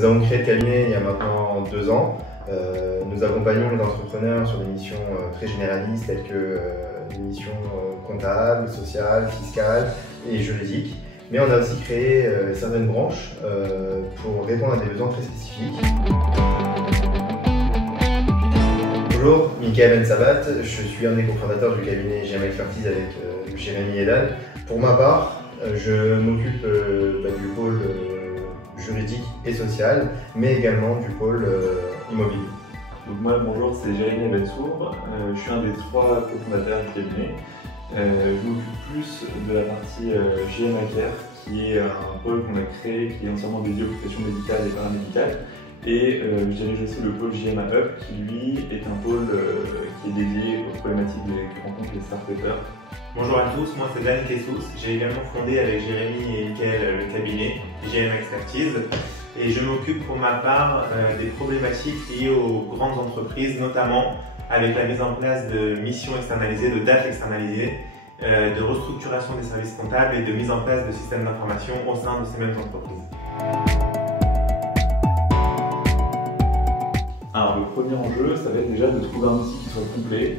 Nous avons créé le cabinet il y a maintenant 2 ans. Nous accompagnons les entrepreneurs sur des missions très généralistes telles que des missions comptables, sociales, fiscales et juridiques. Mais on a aussi créé certaines branches pour répondre à des besoins très spécifiques. Bonjour, Michael Ben-Sabat, je suis un des cofondateurs du cabinet GM Expertise avec Jérémy et Dan. Pour ma part, je m'occupe du pôle juridique et social, mais également du pôle immobilier. Donc moi, bonjour, c'est Jérémy Bensour, je suis un des 3 cofondateurs du cabinet. Je m'occupe plus de la partie GM Care, qui est un pôle qu'on a créé, qui est entièrement dédié aux professions médicales et paramédicales. Et je dirige aussi le pôle GMA Up, qui lui est un pôle qui est dédié aux problématiques que rencontrent les start-upers. Bonjour à tous, moi c'est Dan Kessous. J'ai également fondé avec Jérémy et Michael le cabinet GM Expertise et je m'occupe pour ma part des problématiques liées aux grandes entreprises, notamment avec la mise en place de missions externalisées, de dates externalisées, de restructuration des services comptables et de mise en place de systèmes d'information au sein de ces mêmes entreprises. Alors le premier enjeu, ça va être déjà de trouver un outil qui soit complet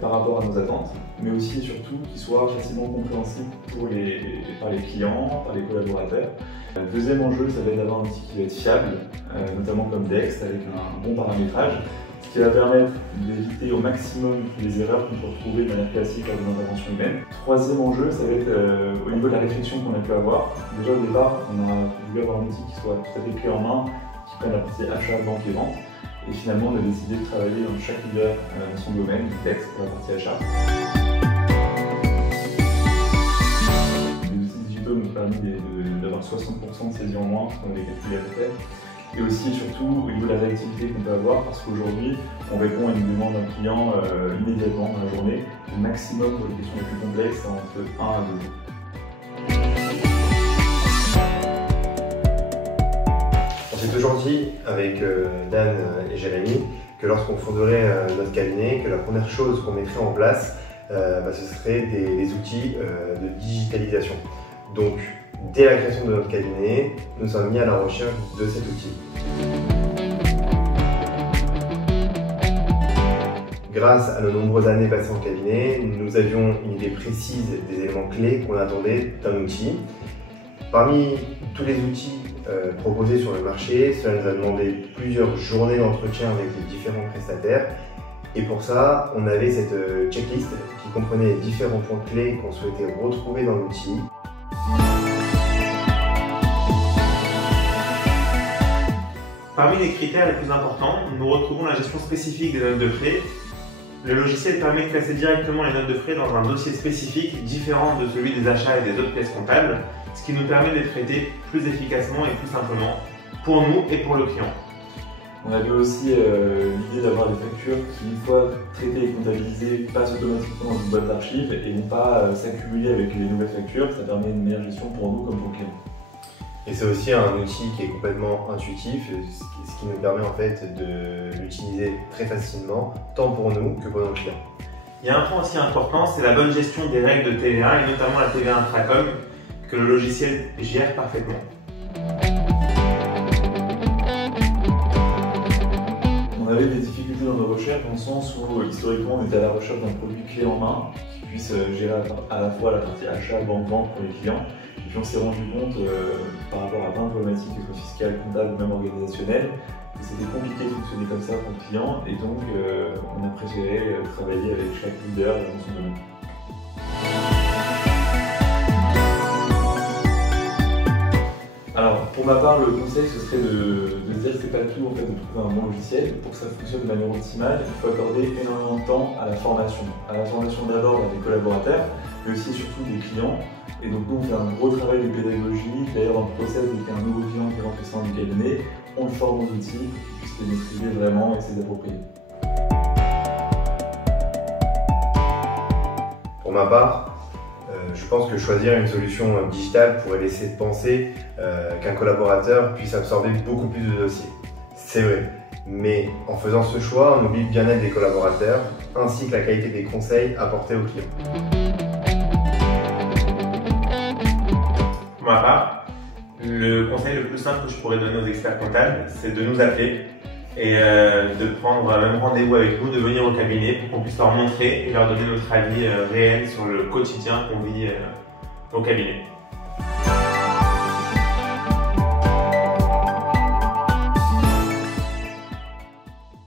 par rapport à nos attentes, mais aussi et surtout qui soit facilement compréhensible par les clients, par les collaborateurs. Le deuxième enjeu, ça va être d'avoir un outil qui va être fiable, notamment comme Dext, avec un bon paramétrage, ce qui va permettre d'éviter au maximum les erreurs qu'on peut retrouver de manière classique lors d'une intervention humaine. Troisième enjeu, ça va être au niveau de la réflexion qu'on a pu avoir. Déjà au départ, on a voulu avoir un outil qui soit tout à fait clé en main, qui prenne la partie achat, banque et vente. Et finalement, on a décidé de travailler dans chaque leader dans son domaine, Dext pour la partie achat. Les outils digitaux nous ont permis d'avoir 60% de saisie en moins, parce qu'on avait calculé à peu près. Et aussi et surtout au niveau de la réactivité qu'on peut avoir, parce qu'aujourd'hui, on répond à une demande d'un client immédiatement dans la journée. Le maximum pour les questions les plus complexes, c'est entre 1 à 2 jours. On s'est toujours dit avec Dan et Jérémy que lorsqu'on fonderait notre cabinet, que la première chose qu'on mettrait en place, ce serait des outils de digitalisation. Donc, dès la création de notre cabinet, nous sommes mis à la recherche de cet outil. Grâce à nos nombreuses années passées en cabinet, nous avions une idée précise des éléments clés qu'on attendait d'un outil. Parmi tous les outils proposés sur le marché, cela nous a demandé plusieurs journées d'entretien avec les différents prestataires. Et pour ça, on avait cette checklist qui comprenait les différents points clés qu'on souhaitait retrouver dans l'outil. Parmi les critères les plus importants, nous retrouvons la gestion spécifique des notes de frais. Le logiciel permet de classer directement les notes de frais dans un dossier spécifique différent de celui des achats et des autres pièces comptables, ce qui nous permet de les traiter plus efficacement et plus simplement pour nous et pour le client. On avait aussi l'idée d'avoir des factures qui, une fois traitées et comptabilisées, passent automatiquement dans une boîte d'archives et non pas s'accumuler avec les nouvelles factures. Ça permet une meilleure gestion pour nous comme pour le client. Et c'est aussi un outil qui est complètement intuitif, ce qui nous permet en fait de l'utiliser très facilement, tant pour nous que pour nos clients. Il y a un point aussi important, c'est la bonne gestion des règles de TVA et notamment la TVA intracom que le logiciel gère parfaitement. On avait des difficultés dans nos recherches dans le sens où historiquement on était à la recherche d'un produit clé en main qui puisse gérer à la fois la partie achat, banque-vente pour les clients. Et puis on s'est rendu compte par rapport à plein de problématiques, que ce soit fiscales, comptables ou même organisationnelles, que c'était compliqué de fonctionner comme ça pour le client et donc on a préféré travailler avec chaque leader dans son domaine. Alors pour ma part, le conseil ce serait de se dire que c'est pas tout en fait de trouver un bon logiciel. Pour que ça fonctionne de manière optimale, il faut accorder énormément de temps à la formation. À la formation d'abord des collaborateurs, mais aussi et surtout des clients. Et donc nous on fait un gros travail de pédagogie. D'ailleurs dans le process, dès qu'il y a un nouveau client qui rentre au sein du cabinet, on le forme aux outils pour qu'il puisse les maîtriser vraiment et se les approprier. Pour ma part, je pense que choisir une solution digitale pourrait laisser penser qu'un collaborateur puisse absorber beaucoup plus de dossiers. C'est vrai, mais en faisant ce choix, on oublie le bien-être des collaborateurs ainsi que la qualité des conseils apportés aux clients. Pour ma part, Le conseil le plus simple que je pourrais donner aux experts comptables, c'est de nous appeler et de prendre même rendez-vous avec nous, de venir au cabinet pour qu'on puisse leur montrer et leur donner notre avis réel sur le quotidien qu'on vit au cabinet.